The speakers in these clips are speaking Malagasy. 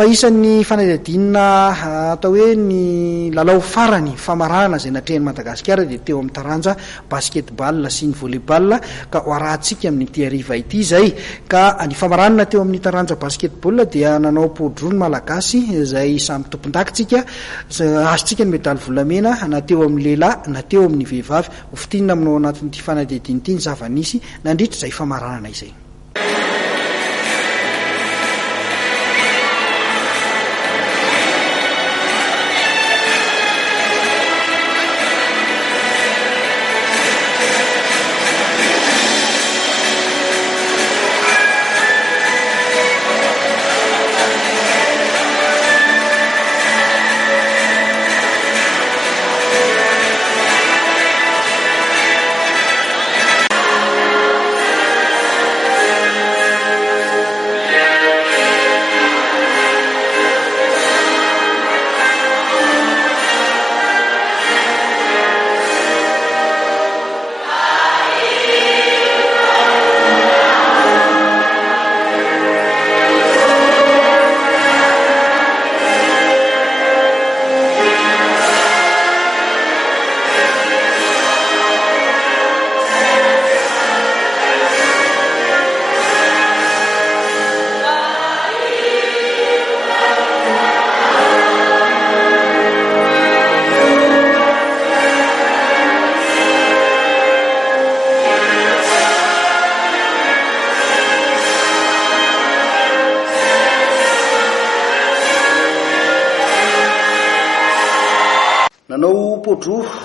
fa isan'ny fanadinina atao hoe ny lalao farany famarahana zay natrehany Madagasikara dia teo amin'ny taranja basketball sy ny volleyball ka hoarahantsika amin'ity hariva ity zay ka ny famarahana teo amin'ny taranja basketball dia nanao podrony malagasy izay samy tompon-dakitsika azontsika ny medaly volamena na teo amin'ny lehilahy na teo amin'ny vehivavy hofitinina aminao anatin'ity fanadinina ity ny zava-nisy nandritra izay famarahana izay.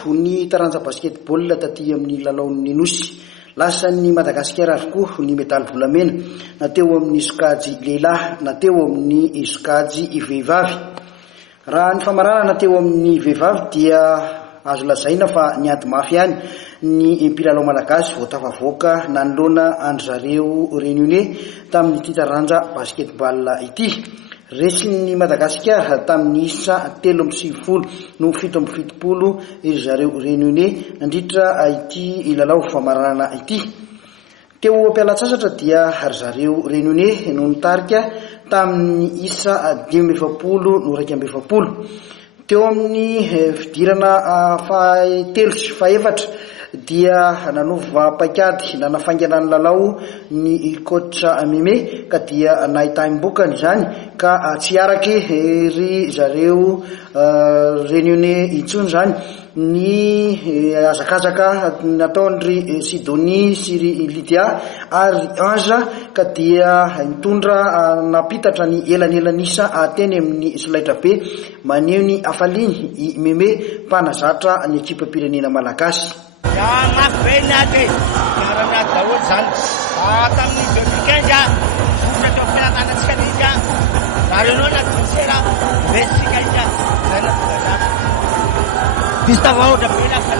Ny taranja basketball taty amin'ny lalaon'ny nosy lasan'ny Madagasikara avokoa ny medaly volamena na teo amin'ny sokajy lehilahy na teo amin'ny sokajy vehivavy. Raha ny famarana na teo amin'ny vehivavy dia azo lazaina fa ny ady mafy ihany ny mpilalao malagasy voatafavoaka nanoloana andry zareo réunionnais tamin'ity taranja basketball ity. Resin'ny Madagasikara tamin'ny isa 3 no 7 iry zareo réunionnais nandritra ity ilalao famarana ity. Teo ampialatsasatra dia ary zareo réunionnais no nitarika tamin'ny isa 5 no 2. Teo amin'ny fidirana fahatelo sy faefatra dia nanova paikady nanafaingana ny lalao ny coach Meme ka dia nahitaim-bokany izany ka tsy araky ry zareo réunionnais intsony zany ny azakazaka nataon'ry Sidonie sy ry Lydia ary Anja ka dia nitondra napitatra ny elanelanisa teny amin'ny solaitra be maneho ny afaliny i Meme mpanazatra ny ekipam-pirenena malagasy. Mafy be naty miarana daholo zany tamin'ny 2015 soratra teo fianantsika nika zarenao natsera besika ika zay natongazany misy tavahoatra mena fa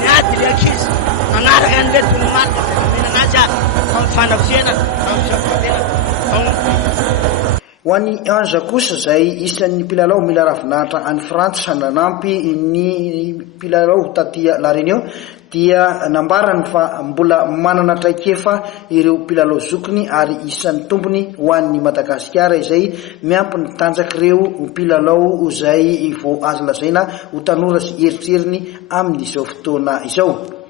ny ady le ankizy manaraka an'le tolomarika menanazy famifanafiana ho an'ny Anja kosa izay isan'ny mpilalao mila ravinahitra any Frantsa nanampy ny mpilalao taty La Réunion dia nambarany fa mbola manana traikefa ireo mpilalao zokiny ary isan'ny tombony ho an'ny Madagasikara izay miampy ny tanjak'ireo mpilalao izay vao azo lazaina ho tanora sy eritseriny amin'izao fotoana izao.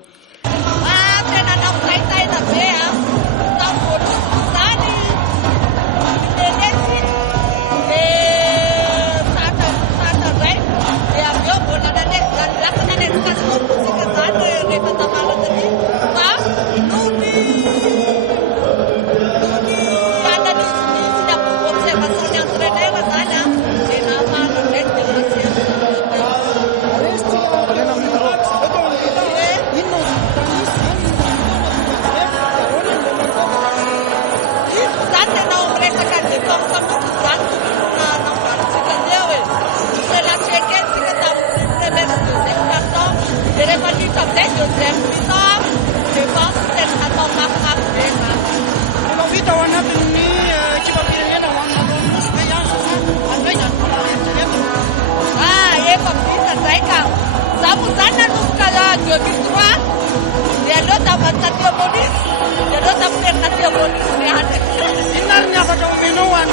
Inarnya pada uminoan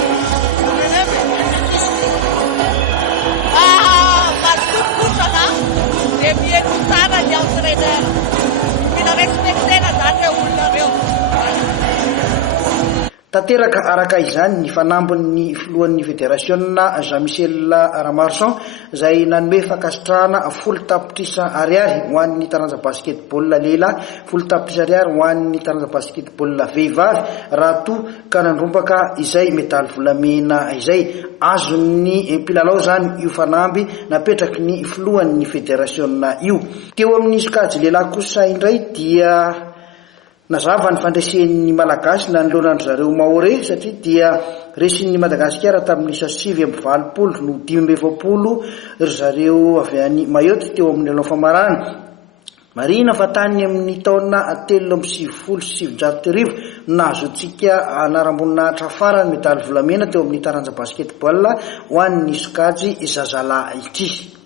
Tanteraka araka izany ny fanambon'ny filohan'ny federasiona Jean-Michel Ramarson izay nanome fankasitrahana 10 tapitrisa ariary ho an'ny taranja basketball lehilahy, 10 tapitrisa ariary ho an'ny taranja basketball vehivavy raha toa ka nandrombaka izay medaly volamena izay azon'ny mpilalao zany io fanamby napetraky ny filohan'ny federasiona io. Teo amin'ny sokajy lehilahy kosa indray dia nazava ny fandresen'ny malagasy na nylohanandro zareo Maoré satria dia resin'ny Madagasikara tamin'ny 9/20 no 5/20 ry zareo avy any Mayotte teo amin'ny lalao famarana. Marina fa tany amin'ny taona 377 nahazoantsika anaram-boninahitra afara ny medaly volamena teo amin'ny taranja basketball ho an'ny sokajy zazalahy ity.